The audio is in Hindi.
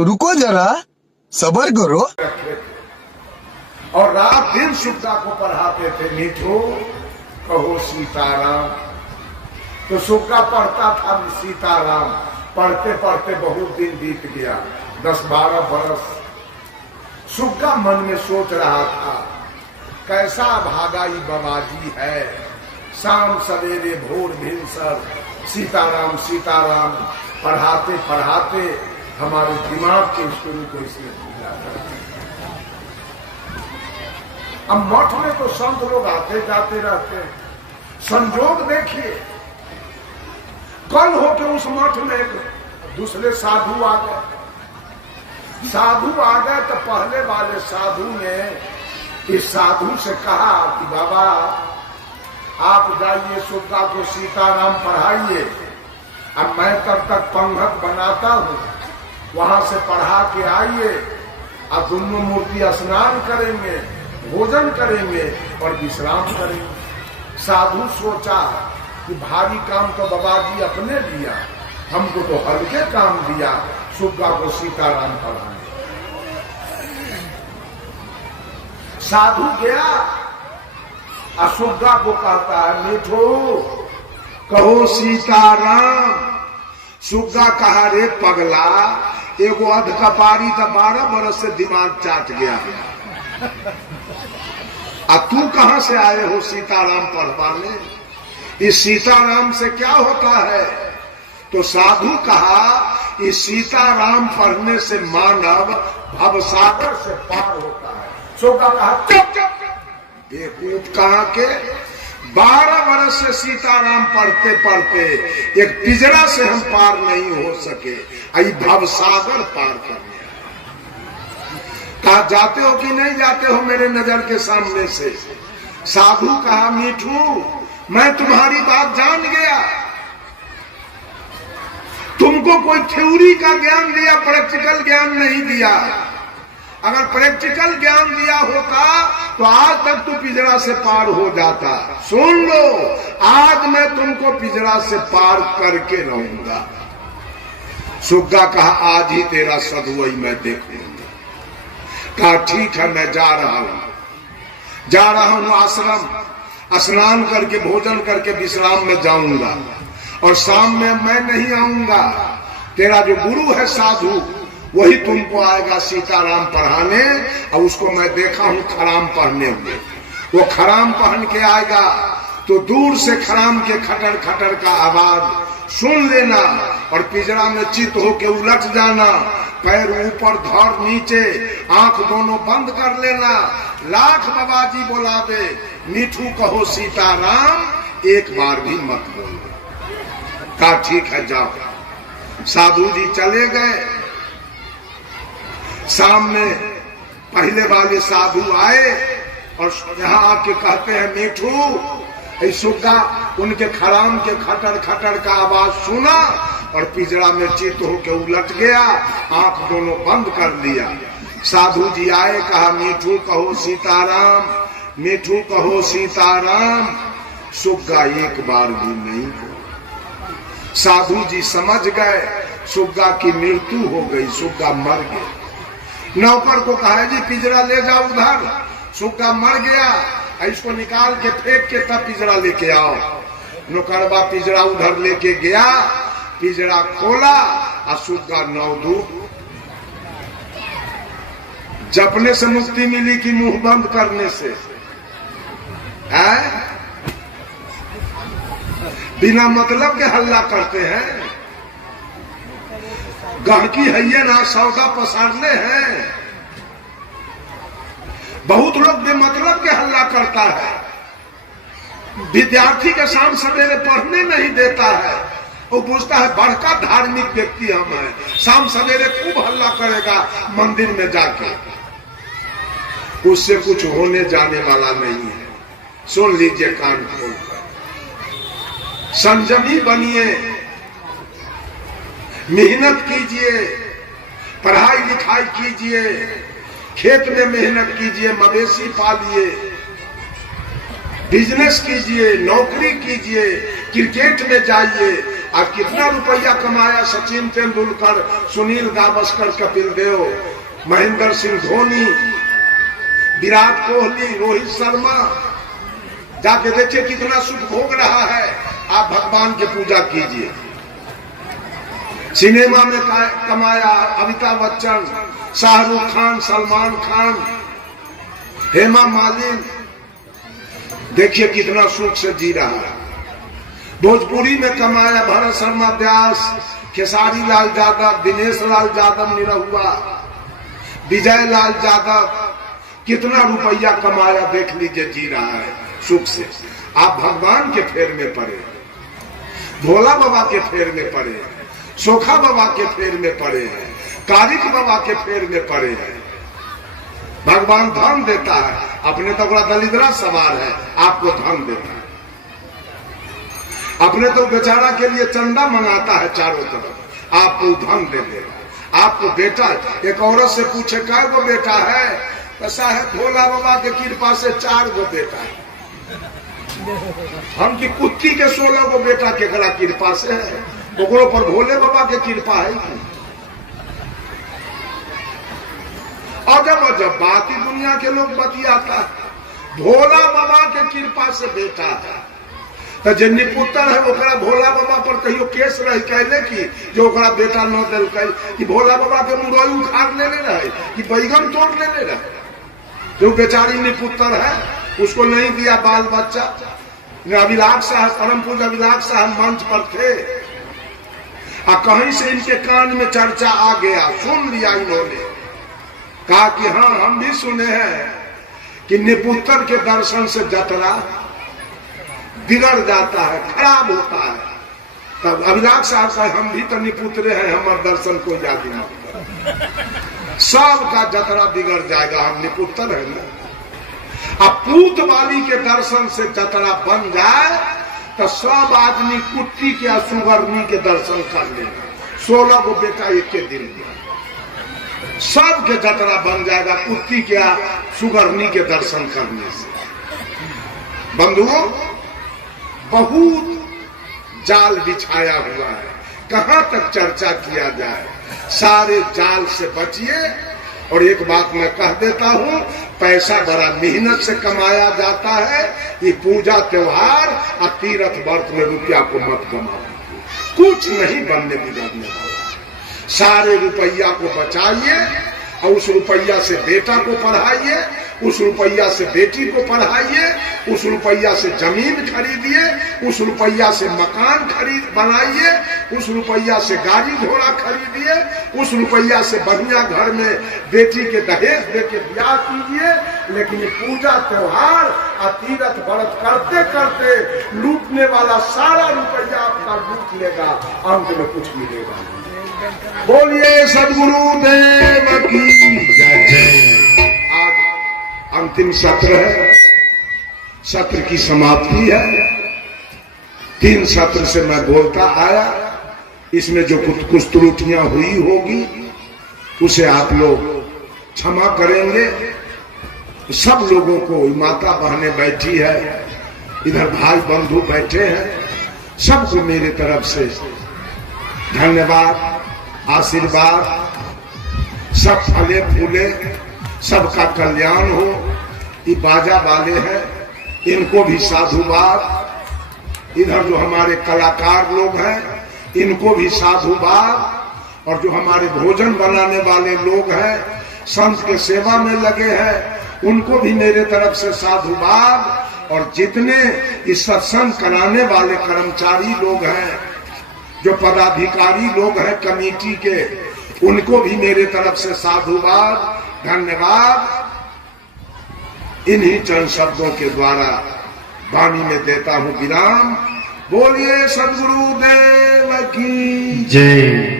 रुको जरा, सबर करो। रखे थे और रात दिन सुग्गा को पढ़ाते थे, मीठो कहो सीताराम। तो सुग्गा पढ़ता था सीताराम, पढ़ते पढ़ते बहुत दिन बीत गया, 10-12 बरस। सुग्गा मन में सोच रहा था, कैसा भागाई बाबाजी है, शाम सवेरे भोर भिनसर सीताराम सीताराम पढ़ाते पढ़ाते हमारे दिमाग के स्कूल को इसने भूला कर दिया। अब मठ में तो संत लोग आते जाते रहते हैं, संजोग देखिए, कल हो के उस मठ में एक दूसरे साधु आ गए। साधु आ गए तो पहले वाले साधु ने इस साधु से कहा कि बाबा आप जाइए सुग्गा को सीताराम पढ़ाइए, अब मैं तब तक पंगत बनाता हूँ, वहां से पढ़ा के आइए, अब दोनों मूर्ति स्नान करेंगे, भोजन करेंगे और विश्राम करेंगे। साधु सोचा कि भारी काम तो बाबा जी अपने दिया, हमको तो हल्के काम दिया, सुग्गा को सीताराम पढ़ाने। साधु गया, सुग्गा को कहता है, मीठो कहो सीताराम। सुग्गा कहा, रे पगला, एगो अध कपारी तो 12 बरस से दिमाग चाट गया, तू कहां से आए हो सीताराम पढ़वाने? इस सीताराम से क्या होता है? तो साधु कहा, इस सीताराम पढ़ने से मानव भवसागर से पार होता है। सुग्गा कहा, चुप चुप, बेवकूफ कहां के, 12 बरस से सीताराम पढ़ते पढ़ते एक पिंजरा से हम पार नहीं हो सके, आई भवसागर पार करने। कहा, जाते हो कि नहीं जाते हो मेरे नजर के सामने से? साधु कहा, मीठू मैं तुम्हारी बात जान गया, तुमको कोई थ्योरी का ज्ञान दिया, प्रैक्टिकल ज्ञान नहीं दिया। अगर प्रैक्टिकल ज्ञान दिया होता तो आज तक तू पिंजरा से पार हो जाता। सुन लो, आज मैं तुमको पिंजरा से पार करके रहूंगा। सुग्गा कहा, आज ही तेरा सदुवई मैं देखूंगा। कहा, ठीक है, मैं जा रहा हूं आश्रम, स्नान करके भोजन करके विश्राम में जाऊंगा, और शाम में मैं नहीं आऊंगा। तेरा जो गुरु है साधु, वही तुमको आएगा सीताराम पढ़ाने, और उसको मैं देखा हूं खराम पहने हुए। वो खराम पहन के आएगा तो दूर से खराम के खटर खटर का आवाज सुन लेना, और पिंजरा में चित होके उलट जाना, पैर ऊपर धर नीचे, आंख दोनों बंद कर लेना। लाख बाबाजी बोलावे, मीठू कहो सीताराम, एक बार भी मत बोलो। कहा, ठीक है, जाओ। साधु जी चले गए। शाम में पहले वाले साधु आए और यहाँ आके कहते हैं, मीठू, सुग्गा उनके खराम के खटर खटर का आवाज सुना और पिंजरा में चित होके उलट गया, आंख दोनों बंद कर लिया। साधु जी आए, कहा, मीठू कहो सीताराम, मीठू कहो सीताराम। सुग्गा एक बार भी नहीं हो। साधु जी समझ गए सुग्गा की मृत्यु हो गई, सुग्गा मर गया। नौकर को कहा, जी पिंजरा ले जाओ उधर, सुग्गा मर गया, इसको निकाल के फेंक के तब पिंजरा लेके आओ। नौकरबा पिंजरा उधर लेके गया, पिंजरा खोला और सुग्गा 9 दूर। जपने से मुक्ति मिली कि मुंह बंद करने से? है बिना मतलब के हल्ला करते हैं। गहकी है ये ना, सौदा पसारने हैं। बहुत लोग बेमतलब के हल्ला करता है, विद्यार्थी के शाम सवेरे पढ़ने नहीं देता है। वो पूछता है, बड़का धार्मिक व्यक्ति हम हैं, शाम सवेरे खूब हल्ला करेगा मंदिर में जाके, उससे कुछ होने जाने वाला नहीं है। सुन लीजिए कान खोलकर, संयमी बनिए, मेहनत कीजिए, पढ़ाई लिखाई कीजिए, खेत में मेहनत कीजिए, मवेशी पालिए, बिजनेस कीजिए, नौकरी कीजिए, क्रिकेट में जाइए, आज कितना रुपया कमाया सचिन तेंदुलकर, सुनील गावस्कर, कपिल देव, महेंद्र सिंह धोनी, विराट कोहली, रोहित शर्मा। जाके देखिए कितना सुख भोग रहा है। आप भगवान की पूजा कीजिए। सिनेमा में कमाया अमिताभ बच्चन, शाहरुख खान, सलमान खान, हेमा मालिनी, देखिए कितना सुख से जी रहा है। भोजपुरी में कमाया भरत शर्मा व्यास, खेसारी लाल यादव, दिनेश लाल यादव निरहुआ, विजय लाल यादव, कितना रुपया कमाया देख लीजिए, जी रहा है सुख से। आप भगवान के फेर में पड़े, भोला बाबा के फेर में पड़े, सोखा बाबा के फेर में पड़े हैं, कारिक बाबा के फेर में पड़े हैं। भगवान धन देता है, अपने तो बड़ा दलिद्रा सवार है, आपको धन देता है। अपने तो बेचारा के लिए चंदा मंगाता है चारों तरफ, आपको धन दे देगा। आपको बेटा, एक औरत से पूछे कै गो बेटा है, ऐसा है भोला बाबा के कृपा से 4 गो बेटा है। हम की कुत्ती के 16 गो बेटा केकरा कृपा से है, ओकरो पर भोले बाबा के कृपा है। अजब अजब बात ही दुनिया के लोग बतियाता है। भोला बाबा के कृपा से बेटा है, तो जे निपुत्र है ओकरा भोला बाबा पर कहियो केस रही कहले की जो ओकरा बेटा न दिल कि भोला बाबा के मुरई उखाड़ लेने रहे कि बैगन तोड़ लेने रहे। जो बेचारी निपुत्र है उसको नहीं दिया बाल बच्चा। अभिलाष साहब, परम पूज्य अभिलाष साहब मंच पर थे, कहीं से इनके कान में चर्चा आ गया, सुन लिया इन्होंने, कहा कि हाँ हम भी सुने हैं कि निपुत्र के दर्शन से जतरा बिगड़ जाता है, खराब होता है। तब अभिलाष साहब साहब हम भी तो निपुत्र हैं, हमारे दर्शन को याद नहीं, सबका जतरा बिगड़ जाएगा, हम निपुत्र है ना। अब पूत वाली के दर्शन से जतरा बन जाए तो सब आदमी कुट्टी के सुगरनी के दर्शन कर लेगा। 16 गो बेटा एक के दिन में सबके जतरा बन जाएगा कुट्टी के सुगरनी के दर्शन करने से। बंधुओं, बहुत जाल बिछाया हुआ है, कहां तक चर्चा किया जाए। सारे जाल से बचिए। और एक बात मैं कह देता हूं, पैसा बड़ा मेहनत से कमाया जाता है। ये पूजा त्योहार और तीर्थ व्रत में रुपया को मत कमाओ, कुछ नहीं बनने बिगड़ने वाला। सारे रुपया को बचाइए और उस रुपया से बेटा को पढ़ाइए, उस रुपया से बेटी को पढ़ाइए, उस रुपया से जमीन खरीदिए, उस रुपया से मकान बनाइए, उस रुपया से गाड़ी घोड़ा खरीदिए, उस रुपया से बढ़िया घर में बेटी के दहेज देके ब्याह कीजिए। लेकिन पूजा त्योहार और तीर्थ व्रत करते करते लूटने वाला सारा रुपया आपका लूट लेगा, अंत में कुछ मिलेगा नहीं। बोलिए सदगुरु देव की जय। आज अंतिम सत्र है, सत्र की समाप्ति है। 3 सत्र से मैं बोलता आया, इसमें जो कुछ त्रुटियां हुई होगी उसे आप लोग क्षमा करेंगे। सब लोगों को, माता बहनें बैठी है, इधर भाई बंधु बैठे हैं, सबको मेरे तरफ से धन्यवाद, आशीर्वाद। सब फले फूले, सबका कल्याण हो। ये बाजा वाले हैं, इनको भी साधुवाद। इधर जो हमारे कलाकार लोग हैं इनको भी साधुवाद। और जो हमारे भोजन बनाने वाले लोग हैं, संत के सेवा में लगे हैं, उनको भी मेरे तरफ से साधुवाद। और जितने इस सत्संग कराने वाले कर्मचारी लोग हैं, जो पदाधिकारी लोग हैं कमेटी के, उनको भी मेरे तरफ से साधुवाद, धन्यवाद। इन्हीं चंद शब्दों के द्वारा वाणी में देता हूं विराम। बोलिए सदगुरु देव की जय।